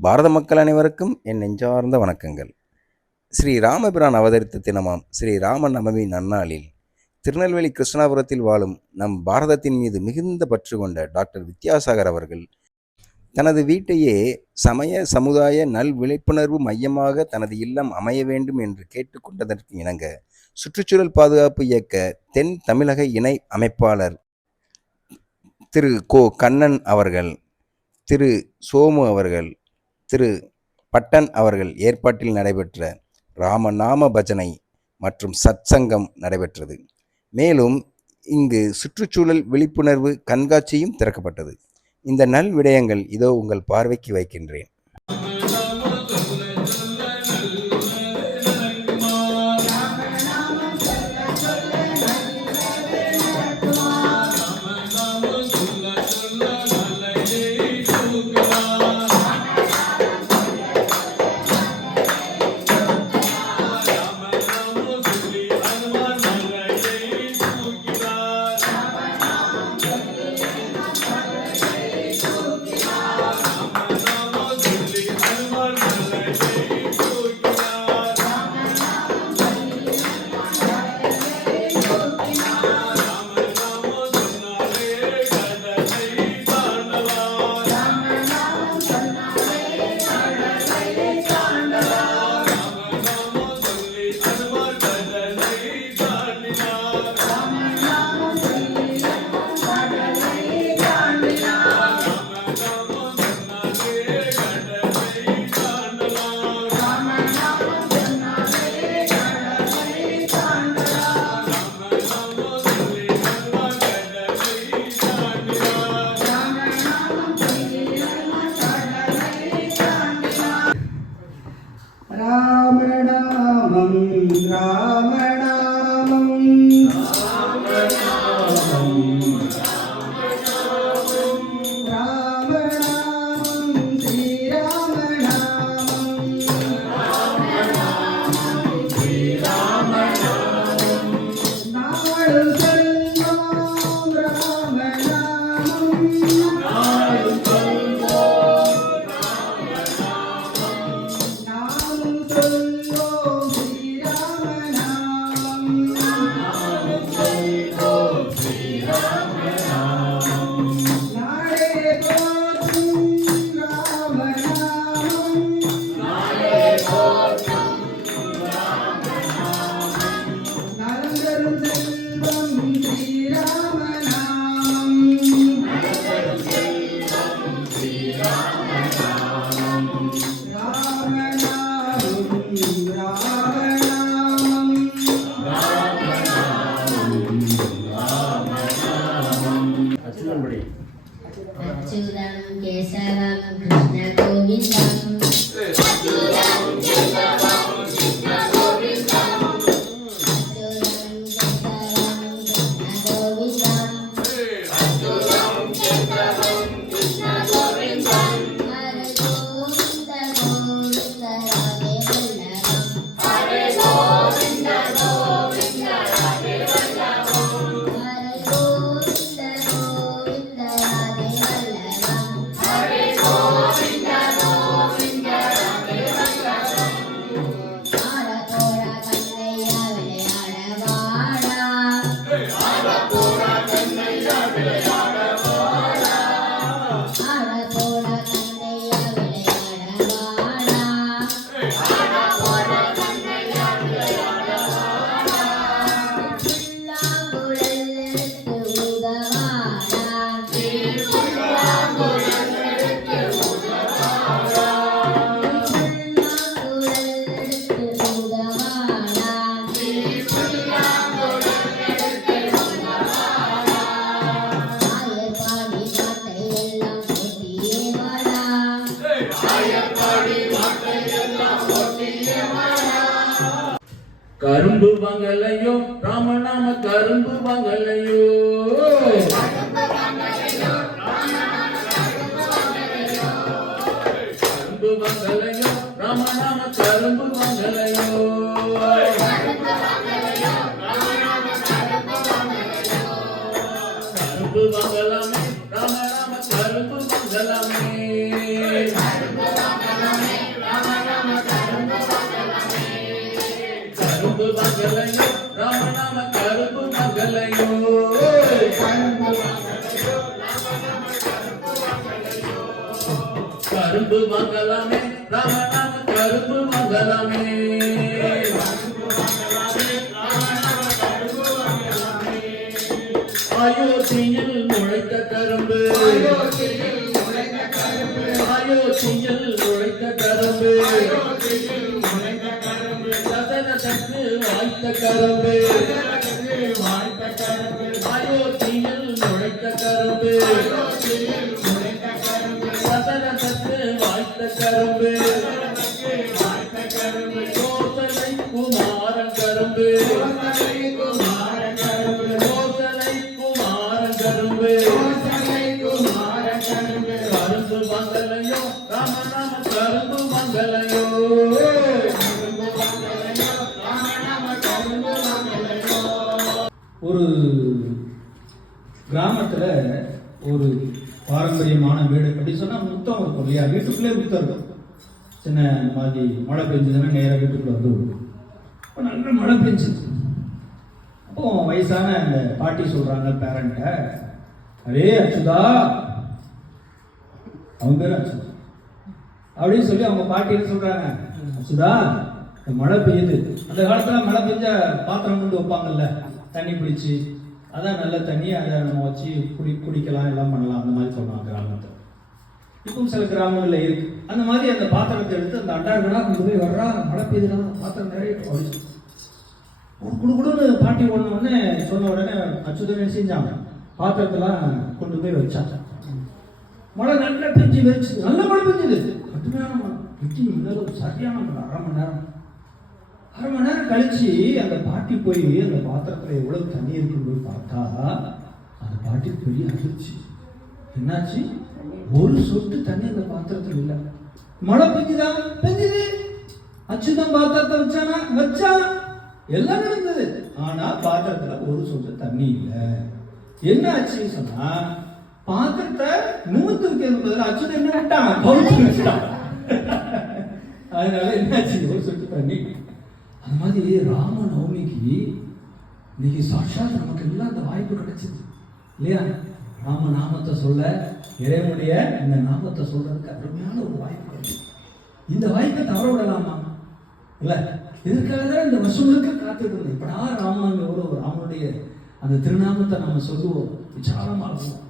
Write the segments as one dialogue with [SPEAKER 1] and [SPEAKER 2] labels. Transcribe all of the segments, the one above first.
[SPEAKER 1] பாரத மக்கள் அனைவருக்கும் என் நெஞ்சார்ந்த வணக்கங்கள். ஸ்ரீ ராமபிரான் அவதரித்த தினமாம் ஸ்ரீ ராம நவமி நன்னாளில் திருநெல்வேலி கிருஷ்ணாபுரத்தில் வாழும் நம் பாரதத்தின் மீது மிகுந்த பற்று கொண்ட டாக்டர் வித்யாசாகர் அவர்கள் தனது வீட்டையே சமய சமுதாய நல் விழிப்புணர்வு மையமாக தனது இல்லம் அமைய வேண்டும் என்று கேட்டுக்கொண்டதற்கு இணங்க சுற்றுச்சூழல் பாதுகாப்பு இயக்க தென் தமிழக இணை அமைப்பாளர் திரு கோ கண்ணன் அவர்கள் திரு சோமு அவர்கள் திரு பட்டன் அவர்கள் ஏற்பாட்டில் நடைபெற்ற ராமநாம பஜனை மற்றும் சத்சங்கம் நடைபெற்றது. மேலும் இங்கு சுற்றுச்சூழல் விழிப்புணர்வு கண்காட்சியும் திறக்கப்பட்டது. இந்த நல் விடயங்கள் இதோ உங்கள் பார்வைக்கு வைக்கின்றேன்.
[SPEAKER 2] राम रामं राम
[SPEAKER 3] கரும்பு வாங்கலையோ ராமநாம கரும்பு வாங்கலையோ கரும்பு வாங்கலையோ ராமநாம రామ నామ కరుపు మగలయో కరుపు మగలమే రామ నామ కరుపు మగలమే
[SPEAKER 4] ஒரு கிராமத்தில் ஒரு பாரம்பரியமான வீடு அப்படின்னு சொன்னால் முத்தம் இருக்கும் இல்லையா? வீட்டுக்குள்ளே முத்தம் இருக்கும். சின்ன மாதிரி மழை பெஞ்சதுன்னா நேராக வீட்டுக்குள்ளே வந்து இப்போ நல்ல மழை பெஞ்சிச்சு அப்போ வயசான அந்த பாட்டி சொல்கிறாங்க பேரண்ட்ட அரே அச்சுதா அவங்க பேர் அச்சுதா. அப்படின்னு சொல்லி அவங்க பாட்டி என்ன சொல்றாங்க? அச்சுதா மழை பெய்யுது. அந்த காலத்தில் மழை பெஞ்ச பாத்திரம் கொண்டு வைப்பாங்கல்ல? தண்ணி பிடிச்சி அதான் நல்ல தண்ணி அதை நம்ம வச்சு குடி குடிக்கலாம் எல்லாம் பண்ணலாம். அந்த மாதிரி சொல்லுவாங்க கிராமத்தில். இப்பவும் சில கிராமங்களில் இருக்கு. அந்த மாதிரி அந்த பாத்திரத்தை எடுத்து அந்த அண்டார்களா கொண்டு போய் வர்றா மழை பெய்யுதுடா பாத்திரம் நிறைய அப்படி ஒரு குடு குடுன்னு பாட்டி ஒன்று உடனே சொன்ன உடனே அச்சுதமே செஞ்சாங்க. பாத்திரத்தெல்லாம் கொண்டு போய் வச்சாங்க. மழை நல்லா பெஞ்சு வெறிச்சு நல்ல மழை பெஞ்சது. கடுமையான மழை. இடி சரியான மழை. அரை மணி நேரம். அரை மணி நேரம் கழிச்சு அந்த பாட்டி போய் அந்த பாத்திரத்துல எவ்வளவு தண்ணி இருக்குன்னு போய் பார்த்தா அந்த பாட்டி பெரிய அதிர்ச்சி. என்னாச்சு? ஒரு சொட்டு தண்ணி அந்த பாத்திரத்துல இல்ல. மழை பெஞ்சுதா? பெஞ்சுது. அச்சுதம் பாத்திரத்தை வச்சானா? வச்சா. எல்லாம் நடந்தது ஆனா பாத்திரத்துல ஒரு சொட்டு தண்ணி இல்ல. என்ன ஆச்சுன்னு சொன்னா பாத்திரத்தை நூத்து வைக்கிறது அச்சுதம் என்ன? விட்டான் அதனால என்னாச்சு? ஒரு சொட்டு தண்ணி. அந்த மாதிரி ராம நவமிக்கு இன்னைக்கு சாட்சாத் நமக்கு எல்லாம் அந்த வாய்ப்பு கிடைச்சிது. இல்லையா? ராம நாமத்தை சொல்ல இறைவனுடைய இந்த நாமத்தை சொல்றதுக்கு அருமையான ஒரு வாய்ப்பு கிடைச்சது. இந்த வாய்ப்பை தவற விடலாமா? இல்லை இதுக்காக தான் இந்த வசூலுக்கு காத்துட்டு இப்படா ராமன் எவ்வளோ ராமனுடைய அந்த திருநாமத்தை நம்ம சொல்லுவோம்? விசாலமாகுவோம்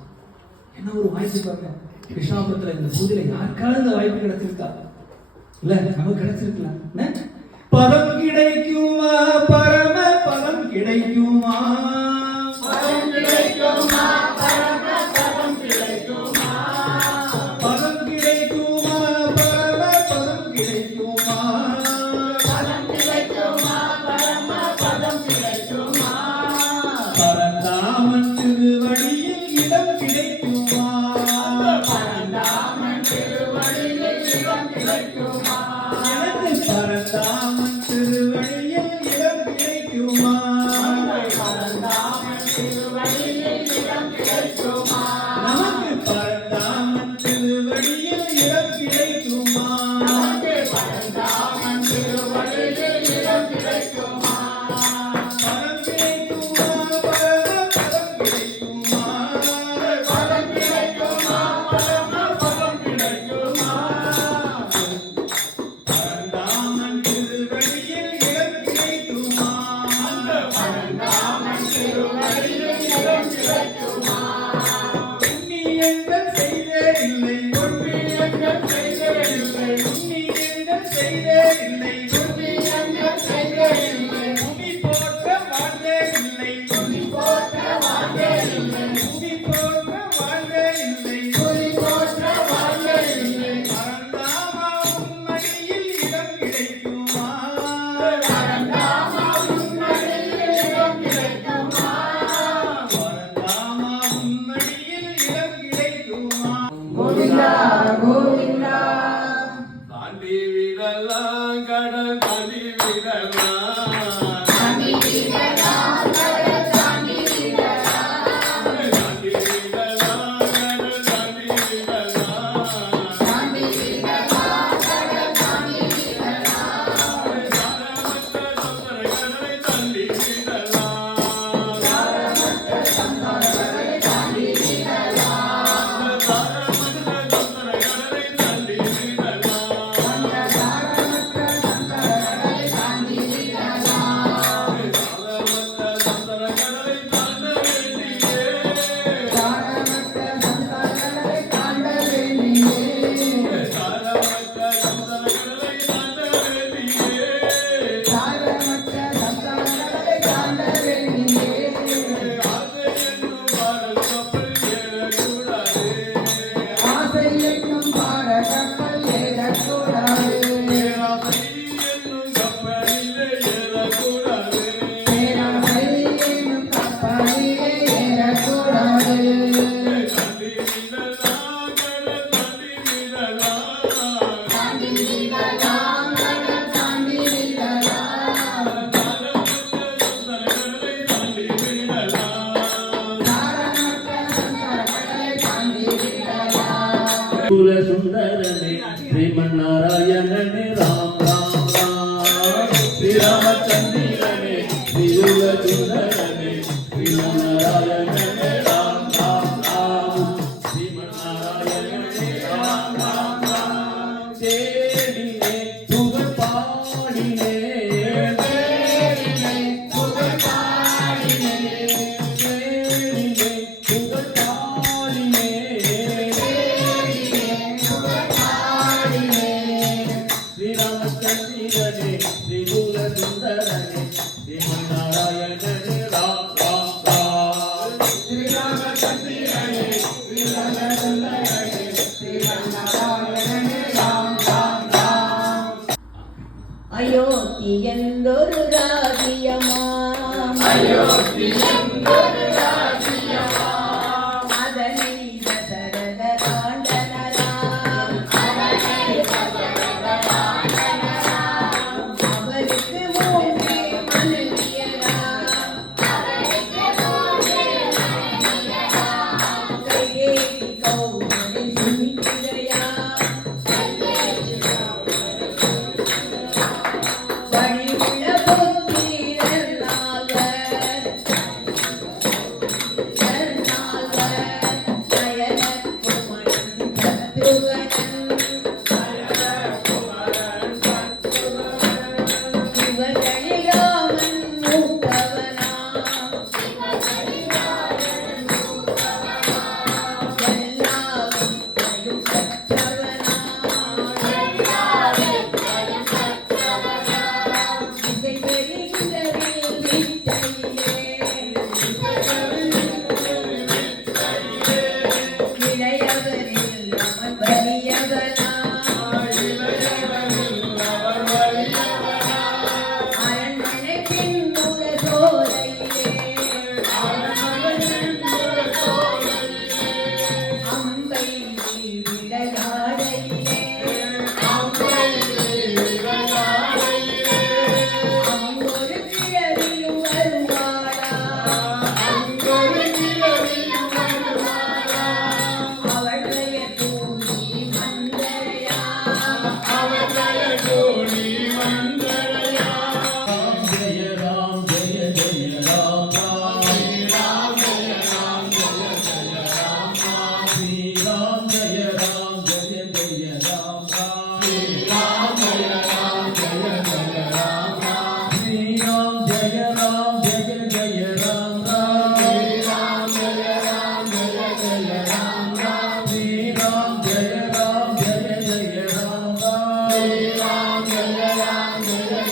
[SPEAKER 4] என்ன ஒரு வாய்ப்பு பாருங்க. கிருஷ்ணாபுரத்தில் இந்த பூஜையில் யாருக்காவது இந்த வாய்ப்பு கிடைச்சிருக்கா? இல்லை நமக்கு கிடைச்சிருக்கலாம் என்ன? பதம் கிடைக்குமா? பரம பதம் கிடைக்குமா?
[SPEAKER 5] எங்கள் মোল্লা Hare Krishna. श्रीमारायण Nira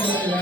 [SPEAKER 5] Thank you.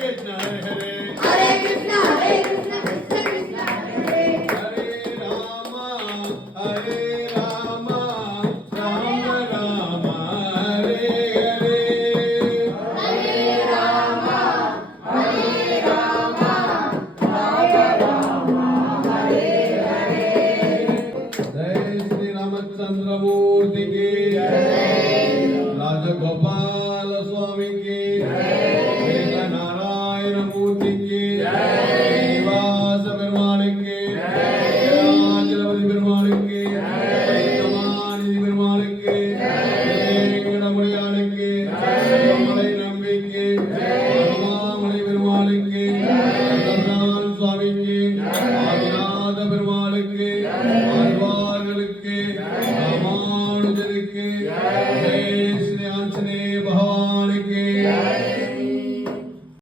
[SPEAKER 5] Krishna Hare Hare